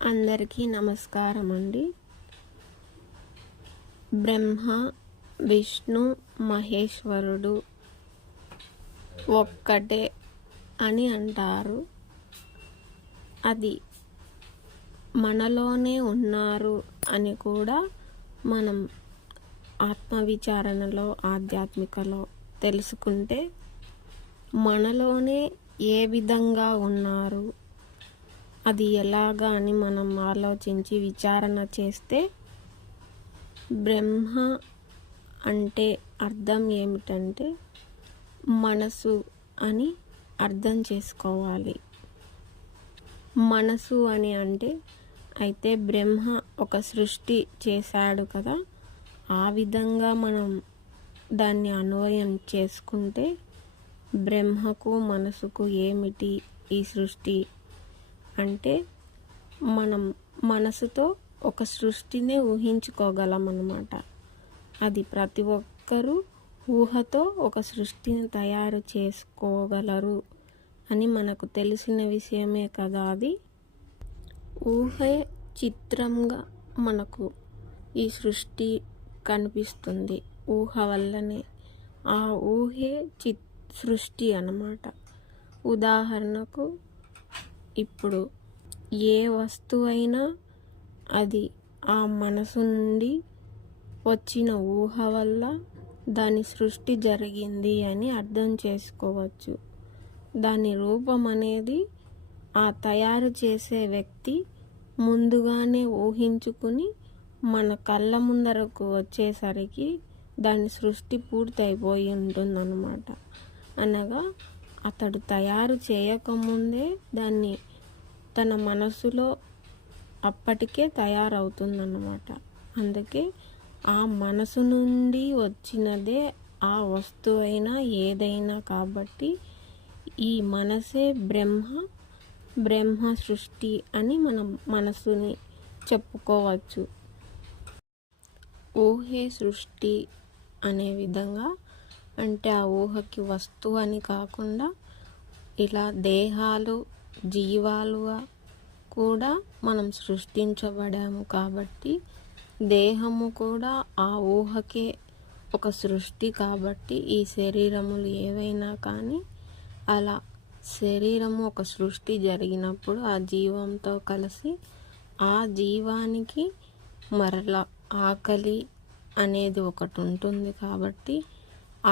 అందరికీ నమస్కారం అండి. బ్రహ్మ, విష్ణు, మహేశ్వరుడు ఒక్కటే అని అంటారు. అది మనలోనే ఉన్నారు అని కూడా మనం ఆత్మవిచారణలో, ఆధ్యాత్మికలో తెలుసుకుంటే మనలోనే ఏ విధంగా ఉన్నారు, అది ఎలాగా అని మనం ఆలోచించి విచారణ చేస్తే బ్రహ్మ అంటే అర్థం ఏమిటంటే మనసు అని అర్థం చేసుకోవాలి. మనసు అని అంటే అయితే బ్రహ్మ ఒక సృష్టి చేశాడు కదా, ఆ విధంగా మనం దాన్ని అన్వయం చేసుకుంటే బ్రహ్మకు మనసుకు ఏమిటి ఈ సృష్టి అంటే మనం మనసుతో ఒక సృష్టిని ఊహించుకోగలం అన్నమాట. అది ప్రతి ఒక్కరూ ఊహతో ఒక సృష్టిని తయారు చేసుకోగలరు అని మనకు తెలిసిన విషయమే కదా. అది ఊహే చిత్రంగా మనకు ఈ సృష్టి కనిపిస్తుంది. ఊహ వల్లనే ఆ ఊహే సృష్టి అన్నమాట. ఉదాహరణకు ఇప్పుడు ఏ వస్తువైనా అది ఆ మనసు నుండి వచ్చిన ఊహ వల్ల దాని సృష్టి జరిగింది అని అర్థం చేసుకోవచ్చు. దాని రూపం అనేది ఆ తయారు చేసే వ్యక్తి ముందుగానే ఊహించుకుని మన కళ్ళ ముందరకు వచ్చేసరికి దాని సృష్టి పూర్తయిపోయి ఉంటుందన్నమాట. అనగా అతడు తయారు చేయకముందే దాన్ని తన మనసులో అప్పటికే తయారవుతుందన్నమాట. అందుకే ఆ మనసు నుండి వచ్చినదే ఆ వస్తువైనా ఏదైనా కాబట్టి ఈ మనసే బ్రహ్మ సృష్టి అని మనం మనసుని చెప్పుకోవచ్చు. ఊహే సృష్టి అనే విధంగా అంటే ఆ ఊహకి వస్తువు అని కాకుండా ఇలా దేహాలు, జీవాలుగా కూడా మనం సృష్టించబడాము కాబట్టి దేహము కూడా ఆ ఊహకే ఒక సృష్టి కాబట్టి ఈ శరీరములు ఏవైనా కానీ అలా శరీరము ఒక సృష్టి జరిగినప్పుడు ఆ జీవంతో కలిసి ఆ జీవానికి మరలా ఆకలి అనేది ఒకటి ఉంటుంది కాబట్టి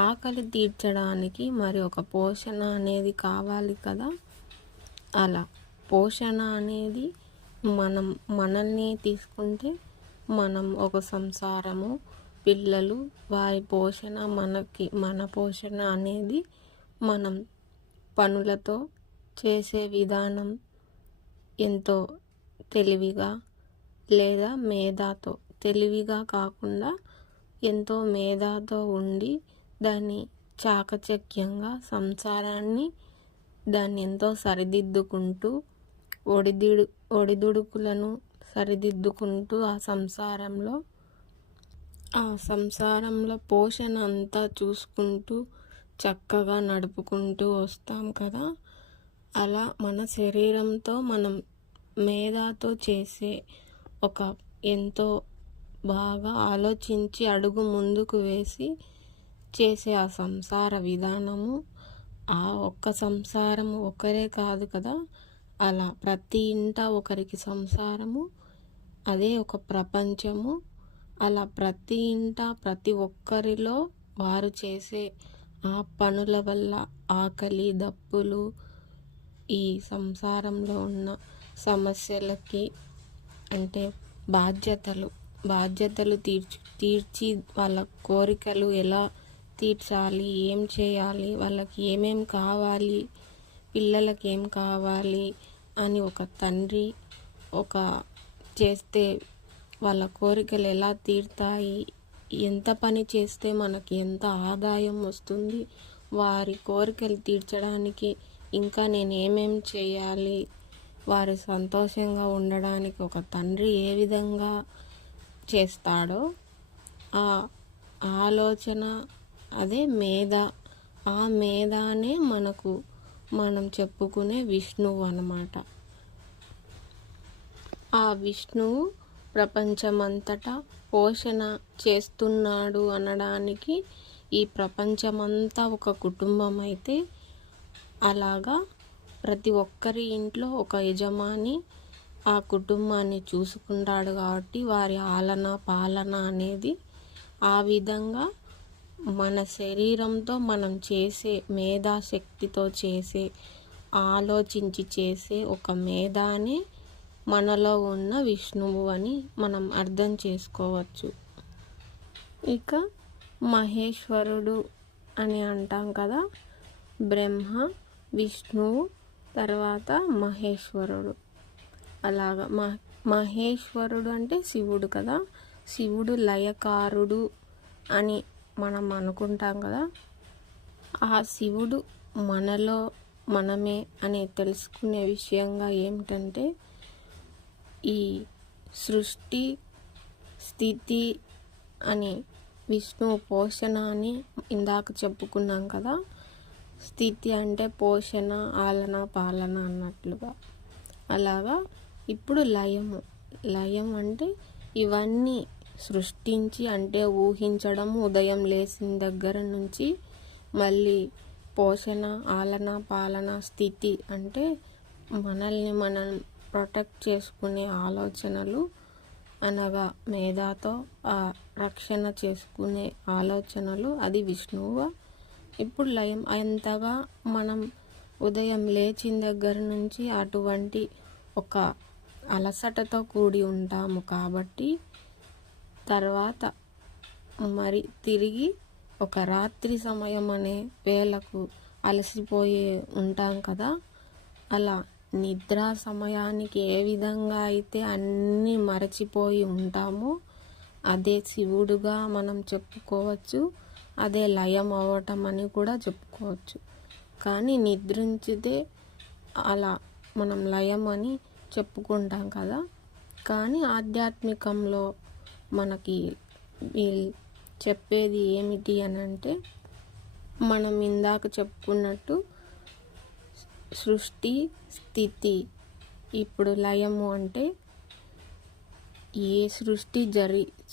ఆకలి తీర్చడానికి మరి ఒక పోషణ అనేది కావాలి కదా. అలా పోషణ అనేది మనల్ని తీసుకుంటే మనం ఒక సంసారము, పిల్లలు, వారి పోషణ మన పోషణ అనేది మనం పనులతో చేసే విధానం ఎంతో తెలివిగా లేదా మేధాతో, తెలివిగా కాకుండా ఎంతో మేధాతో ఉండి దాన్ని చాకచక్యంగా సంసారాన్ని దాన్ని ఎంతో సరిదిద్దుకుంటూ ఒడిదుడుకులను సరిదిద్దుకుంటూ ఆ సంసారంలో పోషణ అంతా చూసుకుంటూ చక్కగా నడుపుకుంటూ వస్తాం కదా. అలా మన శరీరంతో మనం మేధాతో చేసే ఒక ఎంతో బాగా ఆలోచించి అడుగు ముందుకు వేసి చేసే ఆ సంసార విధానము, ఆ ఒక్క సంసారము ఒకరే కాదు కదా, అలా ప్రతి ఇంట ఒకరికి సంసారము, అదే ఒక ప్రపంచము. అలా ప్రతి ఇంట ప్రతి ఒక్కరిలో వారు చేసే ఆ పనుల వల్ల ఆకలి, దప్పులు, ఈ సంసారంలో ఉన్న సమస్యలకి అంటే బాధ్యతలు తీర్చి వాళ్ళ కోరికలు ఎలా తీర్చాలి, ఏం చేయాలి, వాళ్ళకి ఏమేం కావాలి, పిల్లలకి ఏం కావాలి అని ఒక తండ్రి చేస్తే వాళ్ళ కోరికలు ఎలా తీరుతాయి, ఎంత పని చేస్తే మనకి ఎంత ఆదాయం వస్తుంది, వారి కోరికలు తీర్చడానికి ఇంకా నేను ఏమేం చేయాలి, వారు సంతోషంగా ఉండడానికి ఒక తండ్రి ఏ విధంగా చేస్తాడో ఆ ఆలోచన అదే మేధ. ఆ మేధానే మనం చెప్పుకునే విష్ణువు అన్నమాట. ఆ విష్ణువు ప్రపంచమంతటా పోషణ చేస్తున్నాడు అనడానికి ఈ ప్రపంచమంతా ఒక కుటుంబం అయితే, అలాగా ప్రతి ఒక్కరి ఇంట్లో ఒక యజమాని ఆ కుటుంబాన్ని చూసుకుంటాడు కాబట్టి వారి ఆలన పాలన అనేది ఆ విధంగా మన శరీరంతో మనం చేసే మేధాశక్తితో చేసే ఆలోచించి చేసే ఒక మేధానే మనలో ఉన్న విష్ణువు అని మనం అర్థం చేసుకోవచ్చు. ఇక మహేశ్వరుడు అని అంటాం కదా, బ్రహ్మ, విష్ణువు, తర్వాత మహేశ్వరుడు. అలాగా మహేశ్వరుడు అంటే శివుడు కదా, శివుడు లయకారుడు అని మనం అనుకుంటాం కదా. ఆ శివుడు మనలో మనమే అని తెలుసుకునే విషయంగా ఏమిటంటే, ఈ సృష్టి స్థితి అని విష్ణువు పోషణ అని ఇందాక చెప్పుకున్నాం కదా. స్థితి అంటే పోషణ, ఆలన, పాలన అన్నట్లుగా. అలాగా ఇప్పుడు లయం అంటే ఇవన్నీ సృష్టించి, అంటే ఊహించడం, ఉదయం లేచిన దగ్గర నుంచి మళ్ళీ పోషణ, ఆలన, పాలన, స్థితి అంటే మనల్ని మనం ప్రొటెక్ట్ చేసుకునే ఆలోచనలు, అనగా మేధాతో ఆ రక్షణ చేసుకునే ఆలోచనలు, అది విష్ణువు. ఇప్పుడు లయం అంతగా మనం ఉదయం లేచిన దగ్గర నుంచి అటువంటి ఒక అలసటతో కూడి ఉంటాము కాబట్టి, తర్వాత మరి తిరిగి ఒక రాత్రి సమయం అనే వేళకు అలసిపోయి ఉంటాం కదా. అలా నిద్రా సమయానికి ఏ విధంగా అయితే అన్నీ మరచిపోయి ఉంటామో అదే శివుడుగా మనం చెప్పుకోవచ్చు, అదే లయం అవ్వటం అని కూడా చెప్పుకోవచ్చు. కానీ నిద్రించితే అలా మనం లయం అని చెప్పుకుంటాం కదా. కానీ ఆధ్యాత్మికంలో మనకి చెప్పేది ఏమిటి అని అంటే, మనం ఇందాక చెప్పుకున్నట్టు సృష్టి స్థితి. ఇప్పుడు లయము అంటే ఏ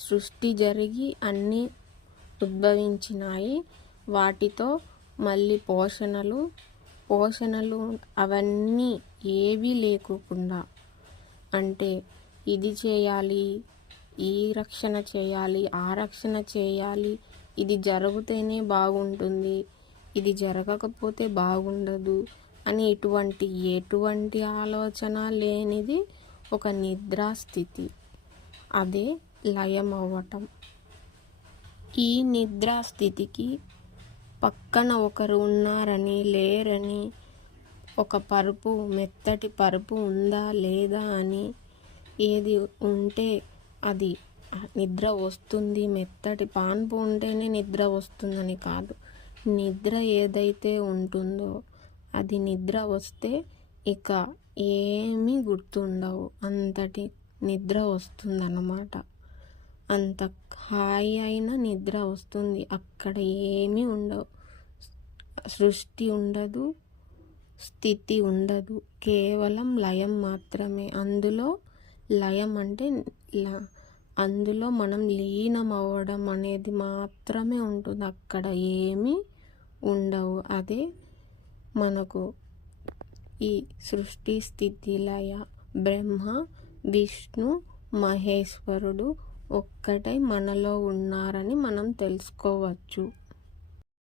సృష్టి జరిగి అన్నీ ఉద్భవించినాయి, వాటితో మళ్ళీ పోషణలు అవన్నీ ఏవీ లేకుండా, అంటే ఇది చేయాలి, ఈ రక్షణ చేయాలి, ఆ రక్షణ చేయాలి, ఇది జరిగితేనే బాగుంటుంది, ఇది జరగకపోతే బాగుండదు అని ఎటువంటి ఆలోచన లేనిది ఒక నిద్రాస్థితి. అదే లయం అవ్వటం. ఈ నిద్రాస్థితికి పక్కన ఒకరు ఉన్నారని, లేరని, ఒక మెత్తటి పరుపు ఉందా లేదా అని, ఏది ఉంటే అది నిద్ర వస్తుంది, మెత్తటి పాన్పు ఉంటేనే నిద్ర వస్తుందని కాదు. నిద్ర ఏదైతే ఉంటుందో అది నిద్ర వస్తే ఇక ఏమీ గుర్తుండవు, అంతటి నిద్ర వస్తుందన్నమాట. అంత హాయి అయిన నిద్ర వస్తుంది. అక్కడ ఏమీ ఉండవు, సృష్టి ఉండదు, స్థితి ఉండదు, కేవలం లయం మాత్రమే. అందులో లయం అంటే అందులో మనం లీనం అవ్వడం అనేది మాత్రమే ఉంటుంది, అక్కడ ఏమీ ఉండవు. అదే మనకు ఈ సృష్టి స్థితి లయ బ్రహ్మ, విష్ణు, మహేశ్వరుడు ఒక్కటై మనలో ఉన్నారని మనం తెలుసుకోవచ్చు.